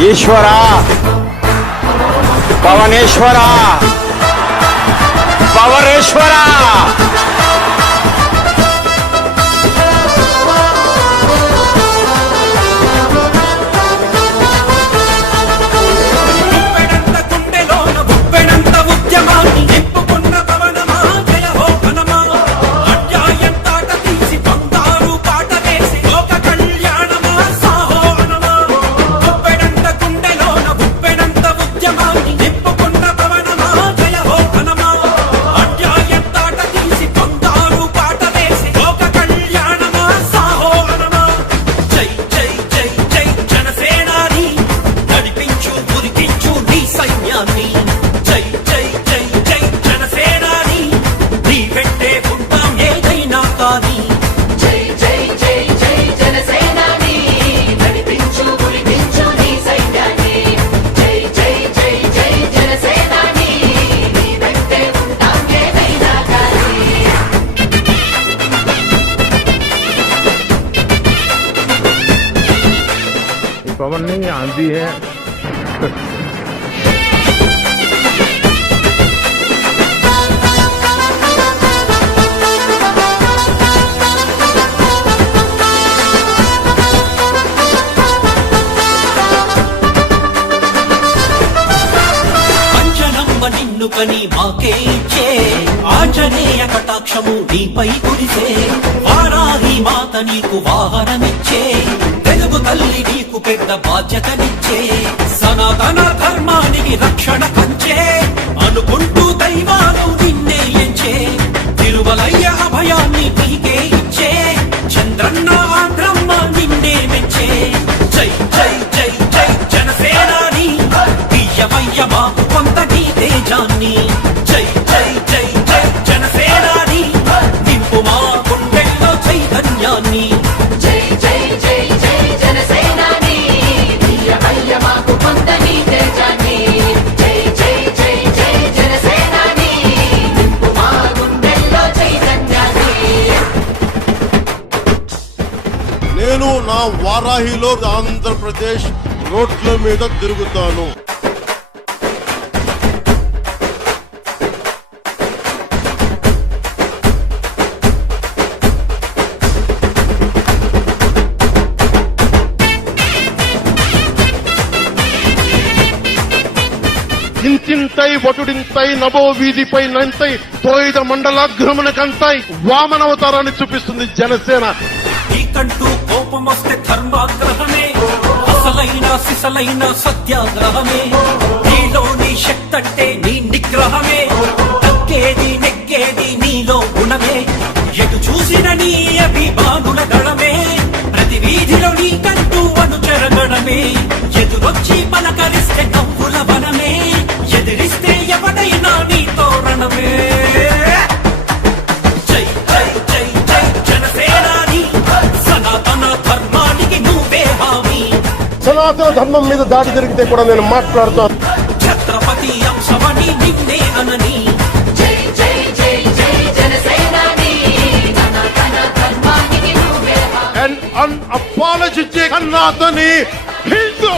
ఈశ్వరా, పవనేశ్వరా, పవరేశ్వరా, पवन नहीं आंधी है। నిన్నుకని మాకే ఇచ్చే ఆంజనేయ కటాక్షము నీపై కురిసే వారాహి మాత నీకు వాహనమిచ్చే తెలుగు తల్లి నీకు పెద్ద బాధ్యతనిచ్చే సనాతన ధర్మానికి రక్షణ కంచే అనుకుంటూ దైవాలు నిన్నే ఎంచే తిరుమలయ్య అభయాన్ని నీకే ఇచ్చే చంద్రన్న ఆంధ్రమ్మ నిన్నే మెచ్చే జై జై జై జై జనసేనాని బియ్యమయ్య మాకు కొంత నీ తేజాన్ని జై జై జై జై జనసేనాని నింపు మా గుండెల్లో చైతన్యాన్ని జై జై జై జై జనసేనాని బియ్యమయ్య మాకు కొంత నీ తేజాన్ని జై జై జై జై జనసేనాని నింపు మా గుండెల్లో చైతన్యాన్ని. నేను నా వారాహిలో ఆంధ్రప్రదేశ్ రోడ్ల మీద తిరుగుతాను. ఇంతింతై ఒటుడింతై నభో వీధిపై నంతై తోయిద మండలాగ్రమణకంతై వామనవతారాన్ని చూపిస్తుంది జనసేన. నీకంటూ కోపమొస్తే ధర్మాగ్రహమే అసలైన సిసలైన సత్యాగ్రహమే నీలోని శక్తంటే నీ నిగ్రహమే తగ్గేది నెగ్గేది నీలో గుణమే ఎటు చూసిన నీ అభిమానుల గణమే ప్రతి వీధిలో నీకంటూ అనుచరగణమే ఎదురొచ్చి పలకరిస్తే నవ్వుల వనమే ఎదిరిస్తే ఎవడైనా నీ తోరణమే. జై జై జై జై జనసేనాని సనాతన ధర్మానికి నువ్వే హామీ. సనాతన ధర్మం మీద దాడి జరిగితే కూడా నేను మాట్లాడతాను. ఛత్రపతి అంశమని నిన్నే అనని జై జై జై జై జనసేనాని సనాతన ధర్మానికి నువ్వే అండ్ అన్అపాలజెటిక్ అన్నాతని హిందూ